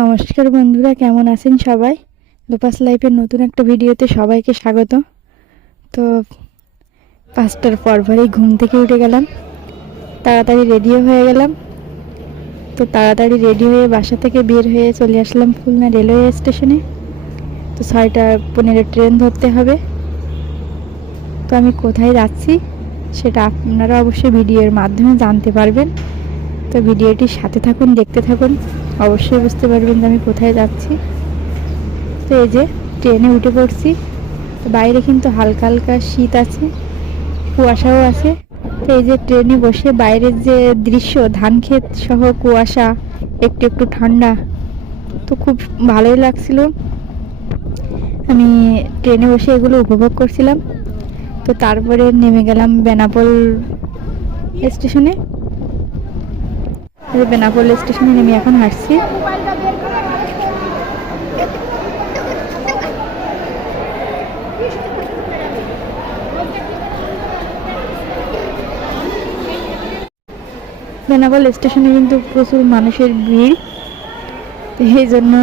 নমস্কার বন্ধুরা, কেমন আছেন সবাই? লোপাস লাইফের নতুন একটা ভিডিওতে সবাইকে স্বাগত। তো 5টার পর ভরেই ঘুম থেকে উঠে গেলাম, তাড়াতাড়ি রেডিও হয়ে গেলাম। তো তাড়াতাড়ি রেডি হয়ে বাসা থেকে বের হয়ে চলে আসলাম খুলনা রেলওয়ে স্টেশনে। তো 6:15 ট্রেন ধরতে হবে। তো আমি কোথায় যাচ্ছি সেটা আপনারা অবশ্যই ভিডিওর মাধ্যমে জানতে পারবেন। তো ভিডিওটির সাথে থাকুন, দেখতে থাকুন, অবশ্যই বুঝতে পারবেন যে আমি কোথায় যাচ্ছি। তো এই যে ট্রেনে উঠে পড়ছি। তো বাইরে কিন্তু হালকা হালকা শীত আছে, কুয়াশাও আছে। তো এই যে ট্রেনে বসে বাইরের যে দৃশ্য, ধান ক্ষেত সহ কুয়াশা, একটু একটু ঠান্ডা, তো খুব ভালোই লাগছিল। আমি ট্রেনে বসে এগুলো উপভোগ করছিলাম। তো তারপরে নেমে গেলাম বেনাপোল স্টেশনে। বেনাপোল স্টেশনে নেমে এখন হাঁটছি। বেনাপোল স্টেশনে কিন্তু প্রচুর মানুষের ভিড়, এই জন্য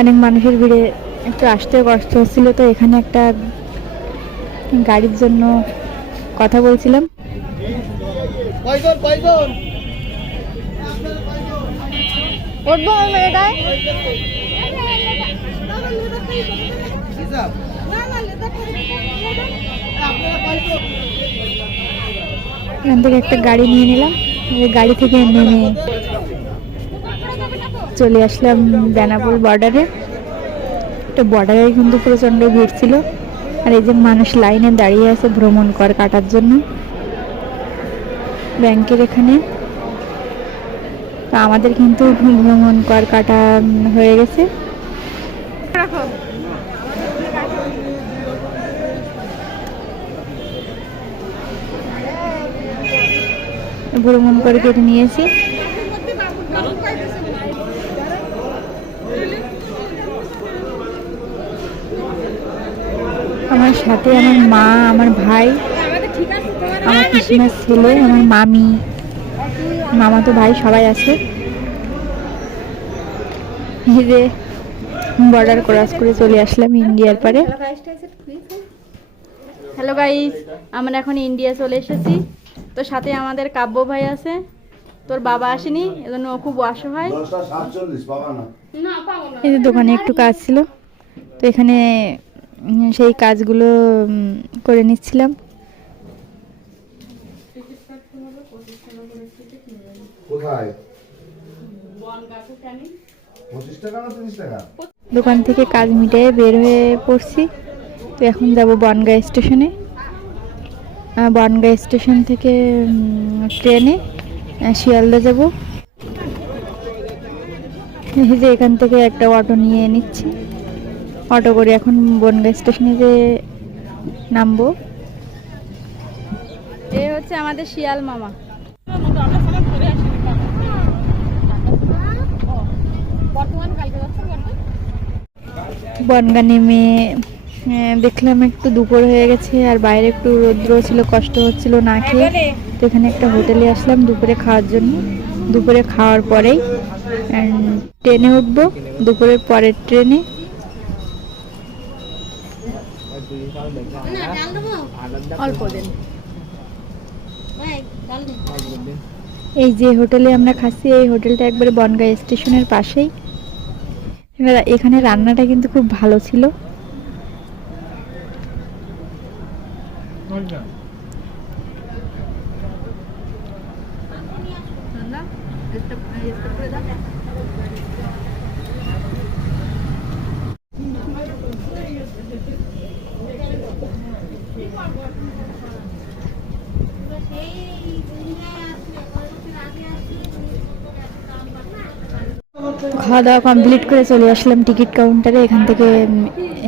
অনেক মানুষের ভিড়ে একটু আসতে কষ্ট হচ্ছিল। তো এখানে একটা গাড়ির জন্য কথা বলছিলাম। এখান থেকে একটা গাড়ি নিয়ে নিলাম, গাড়ি থেকে নেমে চলে আসলাম বেনাপোল বর্ডারে। তো বর্ডারে কিন্তু প্রচণ্ড ভিড় ছিল, আর এই যে মানুষ লাইনে দাঁড়িয়ে আছে ভ্রমণ কর কাটার জন্য ব্যাংকের এখানে। তো আমাদের কিন্তু ভ্রমণ কর কাটা হয়ে গেছে। ভ্রমণ করে কেটে নিয়েছি। আমার সাথে আমার মা, আমার ভাই, আমার পিসিমার ছেলে, আমার মামি, মামাতো ভাই সবাই আছে। এই যে বর্ডার ক্রস করে চলে আসলাম ইন্ডিয়ার পারে। হ্যালো গাইস, আমরা এখন ইন্ডিয়া চলে এসেছি। তো সাথে আমাদের কাব্য ভাই আছে, তোর বাবা আসেনি, এজন্য ও খুব অসহায়। এই যে দোকানে একটু কাজ ছিল, তো এখানে সেই কাজগুলো করে নিচ্ছিলাম। দোকান থেকে কাজ মিটিয়ে বের হয়ে পড়ছি। তো এখন যাব বনগাঁ স্টেশনে। বনগাঁ স্টেশন থেকে ট্রেনে শিয়ালদা যাব। এই যে এখান থেকে একটা অটো নিয়ে নিচ্ছি, অটো করে এখন বনগাঁ স্টেশনে যে নামবো। এ হচ্ছে আমাদের শিয়াল মামা। বনগাঁ নেমে দেখলাম একটু দুপুর হয়ে গেছে, আর বাইরে একটু রৌদ্র ছিল, কষ্ট হচ্ছিল না খেয়ে। তো এখানে একটা হোটেলে আসলাম দুপুরে খাওয়ার জন্য। দুপুরে খাওয়ার পরেই ট্রেনে উঠবো, দুপুরের পরের ট্রেনে। এই যে হোটেলে আমরা খাচ্ছি, এই হোটেলটা একবারে বনগাঁ স্টেশনের পাশেই। এবার এখানে রান্নাটা কিন্তু খুব ভালো ছিল। খাওয়া দাওয়া কমপ্লিট করে চলে আসলাম টিকিট কাউন্টারে। এখান থেকে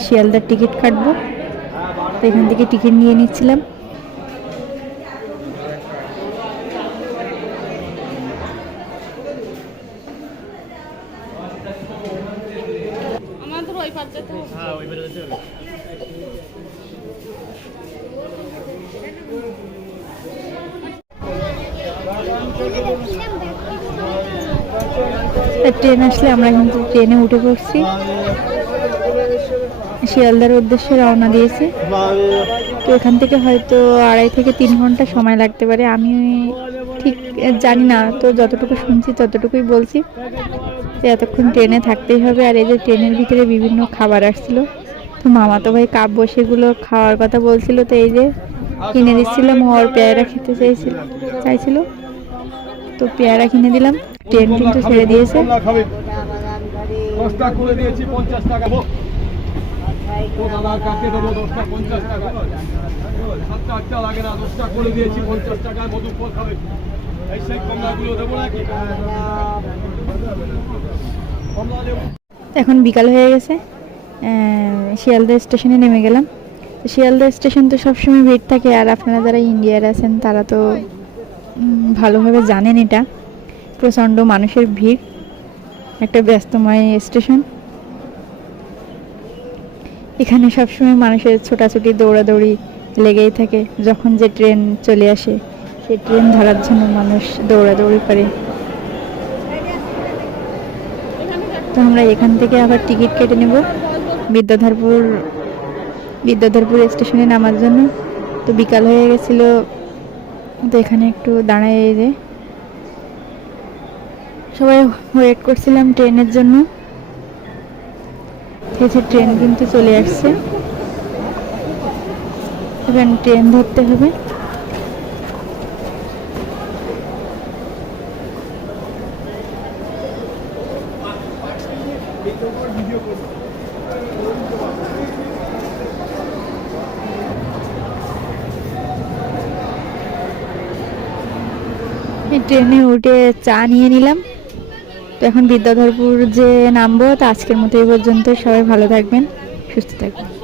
শিয়ালদার টিকিট কাটবো, তো এখান থেকে টিকিট নিয়ে নিচ্ছিলাম। ট্রেন আসলে আমরা কিন্তু ট্রেনে উঠে পড়ছি, শিয়ালদার উদ্দেশ্যে রওনা দিয়েছি। তো এখান থেকে হয়তো 2.5 থেকে 3 ঘন্টা সময় লাগতে পারে, আমি ঠিক জানি না, তো যতটুকু শুনছি ততটুকুই বলছি। তো এতক্ষণ ট্রেনে থাকতেই হবে। আর এই যে ট্রেনের ভিতরে বিভিন্ন খাবার আসছিল, তো মামাতো ভাই কাব্য সেগুলো খাওয়ার কথা বলছিল, তো এই যে কিনে দিচ্ছিলাম, ওর পেয়ারা খেতে চাইছিল, তো পেয়ারা কিনে দিলাম। ট্রেন কিন্তু ছেড়ে দিয়েছে। এখন বিকাল হয়ে গেছে, শিয়ালদা স্টেশনে নেমে গেলাম। শিয়ালদা স্টেশন তো সবসময় ভিড় থাকে, আর আপনারা যারা ইন্ডিয়ার আছেন তারা তো ভালোভাবে জানেন এটা, প্রচণ্ড মানুষের ভিড়, একটা ব্যস্তময় স্টেশন। এখানে সবসময় মানুষের ছোটাছুটি দৌড়াদৌড়ি লেগেই থাকে, যখন যে ট্রেন চলে আসে সেই ট্রেন ধরার জন্য মানুষ দৌড়াদৌড়ি করে। তো আমরা এখান থেকে আবার টিকিট কেটে নেব বিদ্যাধরপুর স্টেশনে নামার জন্য। তো বিকাল হয়ে গেছিল, তো এখানে একটু দাঁড়ায় যে সবাই ওয়েট করছিলাম ট্রেনের জন্য। ট্রেন কিন্তু চলে আসছে, এবার ট্রেন ধরতে হবে। ট্রেনে উঠে চা নিয়ে নিলাম। তো এখন বিদ্যাধরপুর যে নামবো। তো আজকের মতো এই পর্যন্ত, সবাই ভালো থাকবেন, সুস্থ থাকবেন।